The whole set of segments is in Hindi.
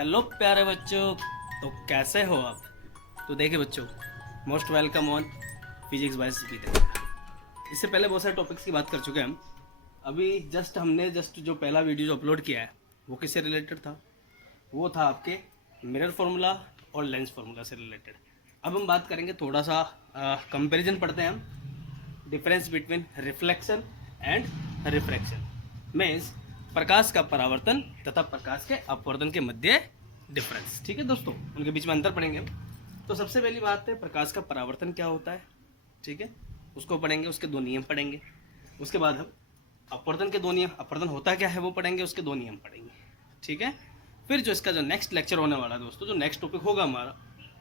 हेलो प्यारे बच्चों, तो कैसे हो आप। तो देखिए बच्चों, most welcome on physics by BTech. इससे पहले बहुत सारे टॉपिक्स की बात कर चुके हैं हम। अभी हमने जो पहला वीडियो जो अपलोड किया है वो किससे रिलेटेड था? वो था आपके मिरर फार्मूला और लेंस फार्मूला से रिलेटेड। अब हम बात करेंगे, थोड़ा सा कंपैरिजन पढ़ते हैं हम, difference between reflection and refraction. Means प्रकाश का परावर्तन तथा प्रकाश के अपवर्तन के मध्य डिफरेंस। ठीक है दोस्तों, उनके बीच में अंतर पढ़ेंगे हम। तो सबसे पहली बात है, प्रकाश का परावर्तन क्या होता है। ठीक है, उसको पढ़ेंगे, उसके दो नियम पढ़ेंगे। उसके बाद हम अपवर्तन के दो नियम, अपवर्तन होता क्या है वो पढ़ेंगे, उसके दो नियम पढ़ेंगे। ठीक है, फिर जो इसका जो नेक्स्ट लेक्चर होने वाला है दोस्तों, जो नेक्स्ट टॉपिक होगा हमारा,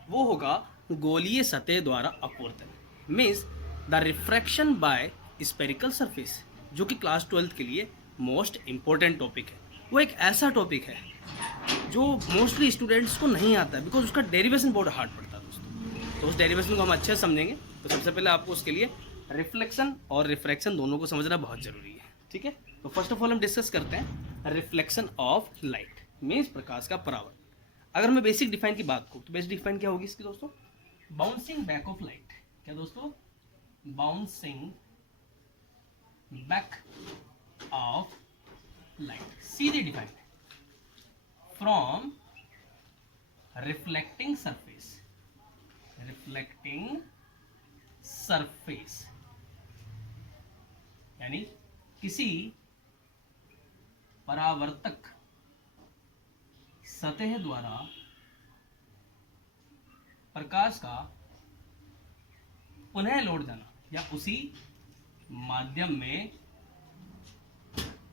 वो होगा गोलीय सतह द्वारा अपवर्तन। Means the refraction bye spherical surface, जो कि क्लास 12th के लिए मोस्ट इंपॉर्टेंट टॉपिक है। वो एक ऐसा टॉपिक है जो मोस्टली स्टूडेंट्स को नहीं आता है, बिकॉज उसका डेरिवेशन बहुत हार्ड पड़ता है दोस्तों। तो उस डेरिवेशन को हम अच्छे से समझेंगे। तो सबसे पहले आपको उसके लिए रिफ्लेक्शन और रिफ्रैक्शन दोनों को समझना बहुत जरूरी है। ठीक है, तो फर्स्ट ऑफ ऑल हम डिस्कस करते हैं रिफ्लेक्शन ऑफ लाइट, मीन्स प्रकाश का परावर्तन। अगर मैं बेसिक डिफाइन की बात करूँ तो बेसिक डिफाइन क्या होगी इसकी दोस्तों? Bouncing back of light. क्या दोस्तों? बाउंसिंग बैक ऑफ लाइट, सीधे define from reflecting surface. Reflecting surface यानी किसी परावर्तक सतह द्वारा प्रकाश का पुनः लौट जाना या उसी माध्यम में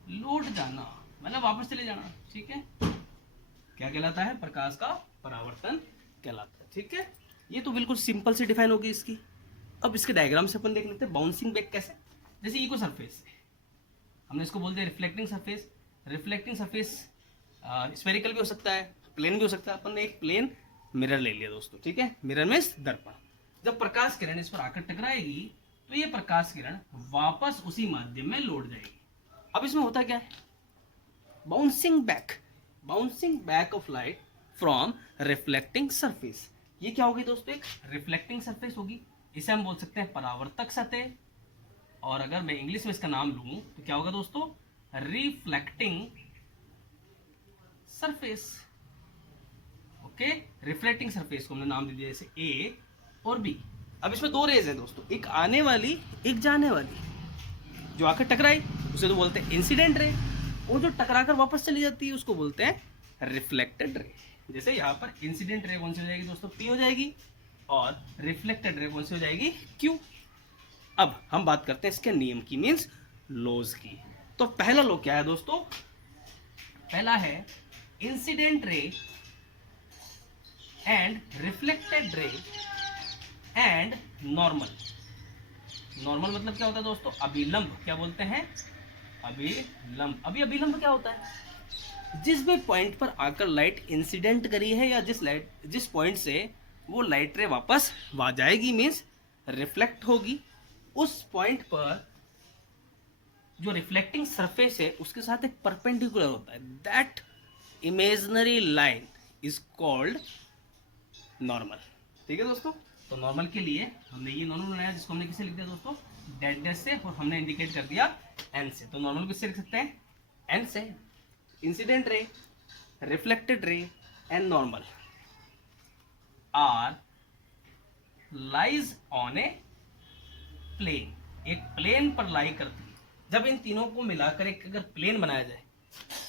लौट जाना, मतलब वापस चले जाना। ठीक है, क्या कहलाता है? प्रकाश का परावर्तन कहलाता है। ठीक है, ये तो बिल्कुल सिंपल से डिफाइन होगी इसकी। अब इसके डायग्राम से अपन देख लेते हैं बाउंसिंग बैक कैसे। जैसे इको सरफेस, हमने इसको बोलते हैं reflecting surface. Reflecting surface spherical भी हो सकता है, प्लेन भी हो सकता है। अपन ने एक प्लेन मिरर ले लिया दोस्तों। ठीक है, मिरर में दर्पण। जब प्रकाश किरण इस पर आकर टकराएगी तो ये प्रकाश किरण वापस उसी माध्यम में लौट जाएगी। अब इसमें होता क्या है? Bouncing back of light from reflecting surface. ये क्या होगी दोस्तों? एक रिफ्लेक्टिंग सरफेस होगी। इसे हम बोल सकते हैं परावर्तक सतह, और अगर मैं इंग्लिश में इसका नाम लूं तो क्या होगा दोस्तों? Reflecting surface. Okay, reflecting surface को हमने नाम दे दिया जैसे ए और बी। अब इसमें दो रेज है दोस्तों, एक आने वाली एक जाने वाली। जो आकर टकराई उसे तो बोलते हैं इंसिडेंट रे, वो जो टकराकर वापस चली जाती है उसको बोलते हैं रिफ्लेक्टेड रे। जैसे यहाँ पर इंसिडेंट रे कौन सी हो जाएगी दोस्तों? पी हो जाएगी, और रिफ्लेक्टेड रे कौन सी हो जाएगी? क्यू। अब हम बात करते हैं इसके नियम की, मीन्स लॉज की। तो पहला लॉ क्या है दोस्तों? पहला है incident ray and reflected ray and normal. Normal मतलब क्या होता है दोस्तों? अभिलंब। क्या बोलते हैं? अभिलंब। अभिलंब क्या होता है? जिस भी पॉइंट पर आकर लाइट इंसिडेंट करी है, या जिस पॉइंट से वो लाइट रे वापस आ जाएगी, मीन्स रिफ्लेक्ट होगी, उस पॉइंट पर जो रिफ्लेक्टिंग सरफेस है उसके साथ एक परपेंडिकुलर होता है। That imaginary line is called normal. ठीक है दोस्तों, तो नॉर्मल के लिए हमने ये नॉर्मल बनाया, जिसको हमने किसे लिख दिया दोस्तों? डेट डैश से, और हमने इंडिकेट कर दिया एन से। तो नॉर्मल किससे लिख सकते हैं? एन से। Incident ray, reflected ray and normal are lies on a plane. एक प्लेन पर लाई करती है। जब इन तीनों को मिलाकर एक अगर प्लेन बनाया जाए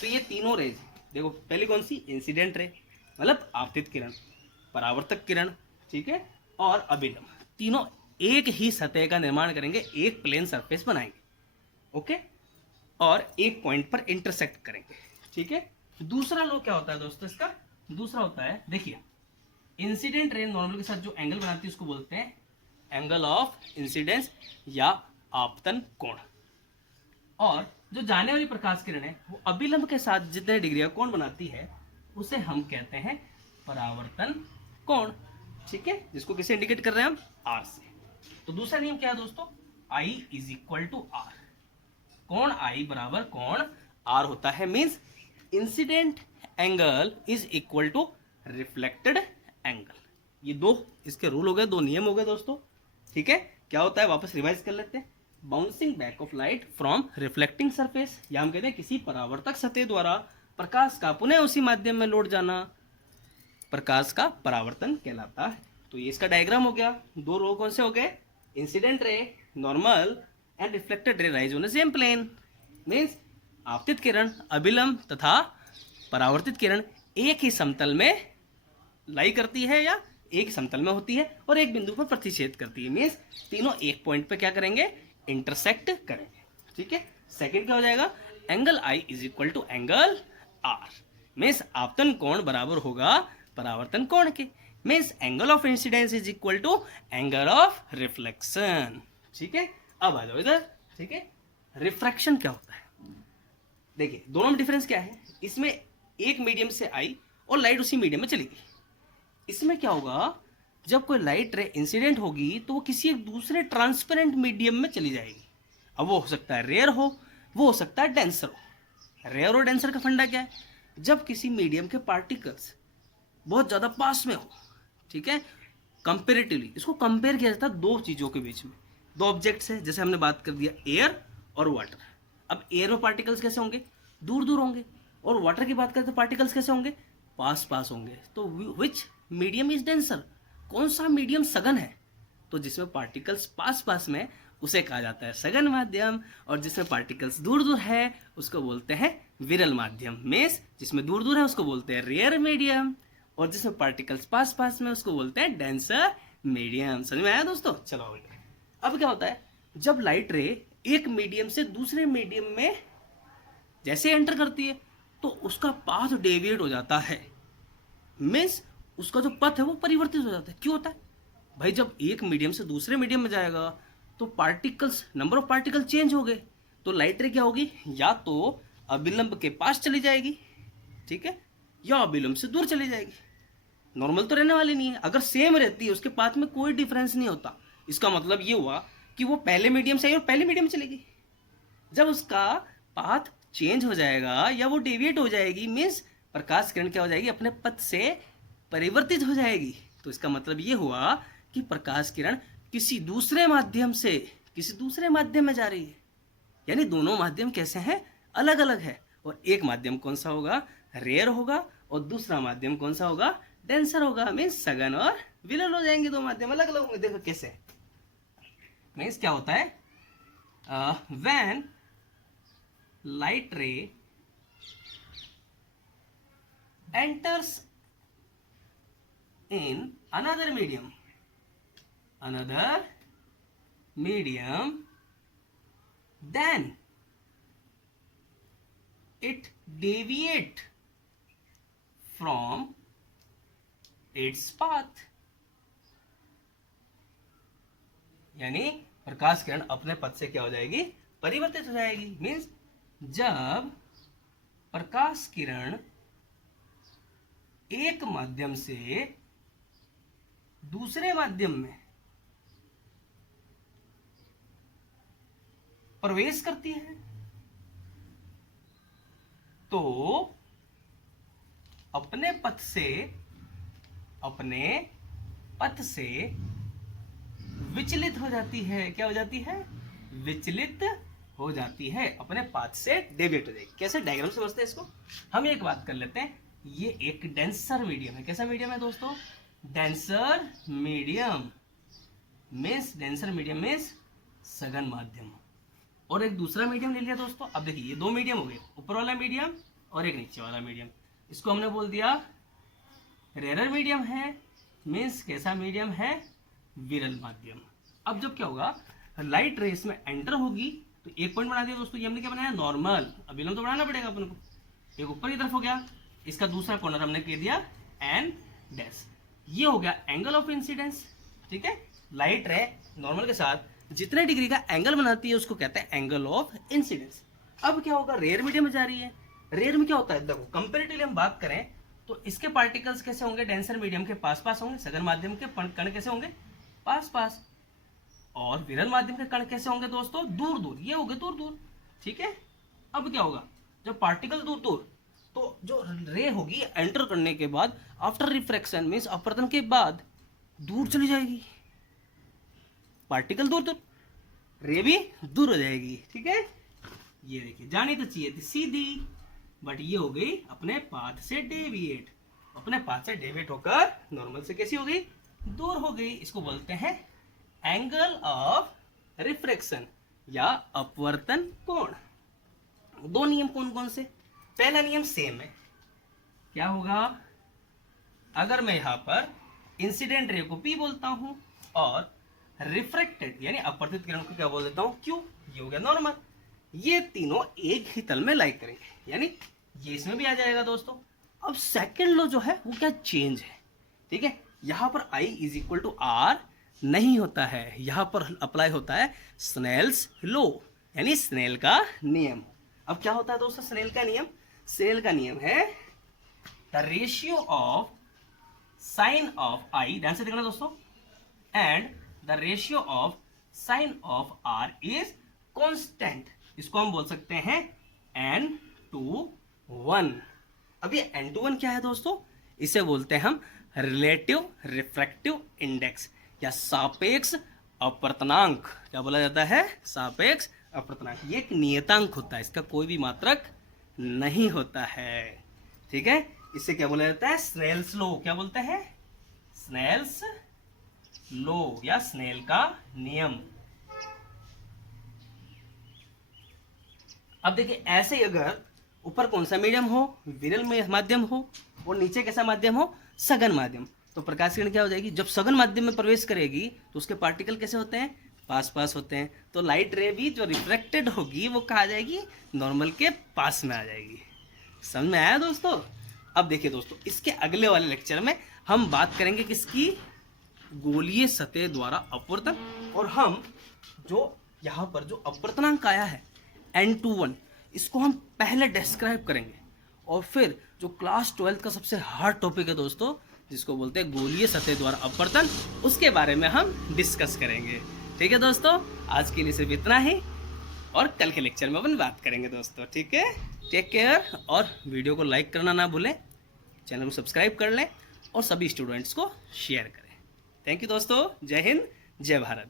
तो ये तीनों रेज, देखो पहली कौन सी? इंसिडेंट रे, मतलब आपतित किरण, परावर्तक किरण, ठीक है, और अभिलंब, तीनों एक ही सतह का निर्माण करेंगे, एक प्लेन सरफेस बनाएंगे। ओके, और एक पॉइंट पर इंटरसेक्ट करेंगे। ठीक है, दूसरा लो क्या होता है दोस्तों? इसका दूसरा होता है, देखिए, इंसिडेंट रे नॉर्मल के साथ जो एंगल बनाती है उसको बोलते हैं एंगल ऑफ इंसिडेंस या आपतन कोण। और जो जाने वाली प्रकाश किरण है वो अभिलंब के साथ जितने डिग्री का कोण बनाती है उसे हम कहते हैं परावर्तन कोण। ठीक है, जिसको किसे इंडिकेट कर रहे हैं हम? आर से। तो दूसरा नियम क्या है दोस्तों? I is equal to R. कोण I बराबर कोण आर होता है। Means incident angle is equal to reflected angle. ये दो इसके रूल हो गए, दो नियम हो गए दोस्तों। ठीक है, क्या होता है वापस रिवाइज कर लेते हैं। Bouncing back of light from reflecting surface, या हम कहते हैं किसी परावर्तक सतह द्वारा प्रकाश का पुनः उसी माध्यम में लौट जाना प्रकाश का परावर्तन कहलाता है। तो ये इसका डायग्राम हो गया। दो रो कौन से हो गए, incident ray normal and reflected ray rise on the same plane. Means आपतित किरण, अभिलंब तथा परावर्तित किरण एक ही समतल में लाई करती है या एक समतल में होती है और एक बिंदु पर प्रतिच्छेद करती है। मीन्स तीनों एक पॉइंट पे क्या करेंगे, इंटरसेक्ट करेंगे। ठीक है, सेकंड क्या हो जाएगा, angle I is equal to angle R. Means आपतन कोण बराबर होगा परावर्तन कोण के। Means angle of incidence is equal to angle of reflection. ठीक है, अब आ जाओ इधर। ठीक है, रिफ्रैक्शन क्या होता है, देखिए दोनों में डिफरेंस क्या है। इसमें एक मीडियम से आई और लाइट उसी मीडियम में चली गई। इसमें क्या होगा, जब कोई लाइट रे इंसिडेंट होगी तो वो किसी एक दूसरे ट्रांसपेरेंट मीडियम में चली जाएगी। अब वो हो सकता है रेयर हो, वो हो सकता है डेंसर हो। रेयर और डेंसर का फंडा क्या है, जब किसी मीडियम के पार्टिकल्स बहुत ज़्यादा पास में हो, ठीक है, कंपेरेटिवली इसको कंपेयर किया जाता है दो चीज़ों के बीच में। दो ऑब्जेक्ट्स है, जैसे हमने बात कर दिया एयर और वाटर। अब एयर में पार्टिकल्स कैसे होंगे, दूर दूर होंगे, और वाटर की बात करें तो पार्टिकल्स कैसे होंगे, पास पास होंगे। तो विच मीडियम इज डेंसर, कौन सा मीडियम सघन है, तो जिसमें पार्टिकल्स पास पास में उसे कहा जाता है सघन माध्यम, और जिसमें पार्टिकल्स दूर दूर है उसको बोलते हैं विरल माध्यम। मीन्स जिसमें दूर दूर है उसको बोलते हैं रेयर मीडियम, और जिसमें पार्टिकल्स पास पास में उसको बोलते हैं डेंसर मीडियम। समझ में आया दोस्तों, चलो अब क्या होता है, जब लाइट रे एक मीडियम से दूसरे मीडियम में जैसे एंटर करती है तो उसका पाथ डेविएट हो जाता है। मीन्स उसका जो पथ है वो परिवर्तित हो जाता है। क्यों होता है भाई, जब एक मीडियम से दूसरे मीडियम में जाएगा तो particles, number of particle change हो गए, तो लाइट रे क्या होगी, या तो अभिलंब के पास चली जाएगी, ठीक है, या अभिलंब से दूर चली जाएगी। नॉर्मल तो रहने वाली नहीं है। अगर सेम रहती है उसके पाथ में कोई डिफरेंस नहीं होता, इसका मतलब ये हुआ कि वो पहले मीडियम से आई और पहले मीडियम में चलेगी। जब उसका पाथ चेंज हो जाएगा या वो डेविएट हो जाएगी, मीन्स प्रकाश किरण क्या हो जाएगी, अपने पथ से परिवर्तित हो जाएगी। तो इसका मतलब ये हुआ कि प्रकाश किरण किसी दूसरे माध्यम से किसी दूसरे माध्यम में जा रही है। यानी दोनों माध्यम कैसे हैं, अलग अलग है। और एक माध्यम कौन सा होगा, रेयर होगा, और दूसरा माध्यम कौन सा होगा, डेंसर होगा। मीन्स सघन और विरल हो जाएंगे, दो माध्यम अलग अलग होंगे। देखो कैसे, मीन्स क्या होता है, व्हेन लाइट रे enters in another medium, then it deviate from its path। यानी प्रकाश किरण अपने पथ से क्या हो जाएगी, परिवर्तित हो जाएगी। मीन्स जब प्रकाश किरण एक माध्यम से दूसरे माध्यम में प्रवेश करती है तो अपने पथ से विचलित हो जाती है। क्या हो जाती है, विचलित हो जाती है, अपने पाथ से डेविएट हो जाएगी। कैसे, डायग्राम समझते हैं इसको। हम एक बात कर लेते हैं, ये एक डेंसर मीडियम है। कैसा मीडियम है दोस्तों, denser medium. Denser medium means सघन माध्यम। और एक दूसरा मीडियम ले लिया दोस्तों। अब देखिए ये दो मीडियम हो गए, ऊपर वाला मीडियम और एक नीचे वाला मीडियम। इसको हमने बोल दिया रेयर मीडियम है। मीन्स कैसा मीडियम है, विरल माध्यम। अब जब क्या होगा, लाइट रेस में एंटर होगी तो एक पॉइंट बना दिया दोस्तों। ये हमने क्या बनाया, नॉर्मल। अभिलंब तो बनाना पड़ेगा अपन को। एक ऊपर की तरफ हो गया, इसका दूसरा कॉर्नर हमने कह दिया एन डैश। ये हो गया एंगल ऑफ इंसिडेंस। ठीक है, लाइट रे नॉर्मल के साथ जितने डिग्री का एंगल बनाती है उसको कहते हैं एंगल ऑफ इंसिडेंस। अब क्या होगा, रेयर मीडियम में जा रही है। रेयर में क्या होता है, देखो कंपेरेटिवली हम बात करें तो इसके पार्टिकल्स कैसे होंगे, डेंसर मीडियम के पास पास होंगे, सघन माध्यम के कण कैसे होंगे, पास पास, और विरल माध्यम के कण कैसे होंगे दोस्तों, दूर दूर। ये होंगे दूर दूर। ठीक है, अब क्या होगा, जब पार्टिकल दूर दूर तो जो रे होगी एंटर करने के बाद आफ्टर रिफ्रैक्शन मीन्स अपवर्तन के बाद दूर चली जाएगी, पार्टिकल दूर दूर, रे भी दूर हो जाएगी। ठीक है, ये देखिए जानी तो चाहिए थी सीधी, बट ये हो गई अपने पाथ से डेविएट, अपने पाथ से डेविएट होकर नॉर्मल से कैसी हो गई, दूर हो गई। इसको बोलते हैं एंगल ऑफ रिफ्रैक्शन या अपवर्तन कोण। दो नियम कौन कौन से, पहला नियम सेम है, क्या होगा, अगर मैं यहां पर इंसिडेंट रे को P बोलता हूं और रिफ्रैक्टेड यानी अपवर्तित किरण को क्या बोल देता हूं Q, ये हो गया नॉर्मल, ये तीनों एक ही तल में लाई करेंगे, यानी ये इसमें भी आ जाएगा दोस्तों। अब सेकंड लॉ जो है वो क्या चेंज है, ठीक है, यहां पर I is equal to R नहीं होता है, यहां पर अप्लाई होता है स्नेल्स लॉ यानी स्नेल का नियम। अब क्या होता है दोस्तों स्नेल का नियम, स्नेल का नियम है the ratio of sine of I, ध्यान से देखना दोस्तों, and the ratio of sine of R is constant. इसको हम बोल सकते हैं n/1। अब ये n/1 क्या है दोस्तों, इसे बोलते हैं हम रिलेटिव रिफ्रैक्टिव इंडेक्स या सापेक्ष अपवर्तनांक। क्या बोला जाता है, सापेक्ष अपवर्तनांक। ये एक नियतांक होता है, इसका कोई भी मात्रक नहीं होता है। ठीक है, इसे क्या बोला जाता है, स्नेल्स लॉ। क्या बोलते हैं, स्नेल्स लॉ या स्नेल का नियम। अब देखिए ऐसे ही अगर ऊपर कौन सा मीडियम हो, विरल में माध्यम हो, और नीचे कैसा माध्यम हो, सघन माध्यम, तो प्रकाश किरण क्या हो जाएगी, जब सघन माध्यम में प्रवेश करेगी तो उसके पार्टिकल कैसे होते हैं, पास पास होते हैं, तो लाइट रे भी जो रिफ्लेक्टेड होगी वो कहाँ आ जाएगी, नॉर्मल के पास में आ जाएगी। समझ में आया दोस्तों। अब देखिए दोस्तों, इसके अगले वाले लेक्चर में हम बात करेंगे किसकी, गोलीय सतह द्वारा अपवर्तन, और हम जो यहाँ पर जो अपवर्तनांक आया है n/1, इसको हम पहले डिस्क्राइब करेंगे, और फिर जो क्लास 12 का सबसे हार्ड टॉपिक है दोस्तों, जिसको बोलते हैं गोलीय सतह द्वारा अपवर्तन, उसके बारे में हम डिस्कस करेंगे। ठीक है दोस्तों, आज के लिए सिर्फ इतना ही, और कल के लेक्चर में अपन बात करेंगे दोस्तों। ठीक है, टेक केयर, और वीडियो को लाइक करना ना भूलें, चैनल को सब्सक्राइब कर लें और सभी स्टूडेंट्स को शेयर करें। थैंक यू दोस्तों, जय हिंद, जय भारत।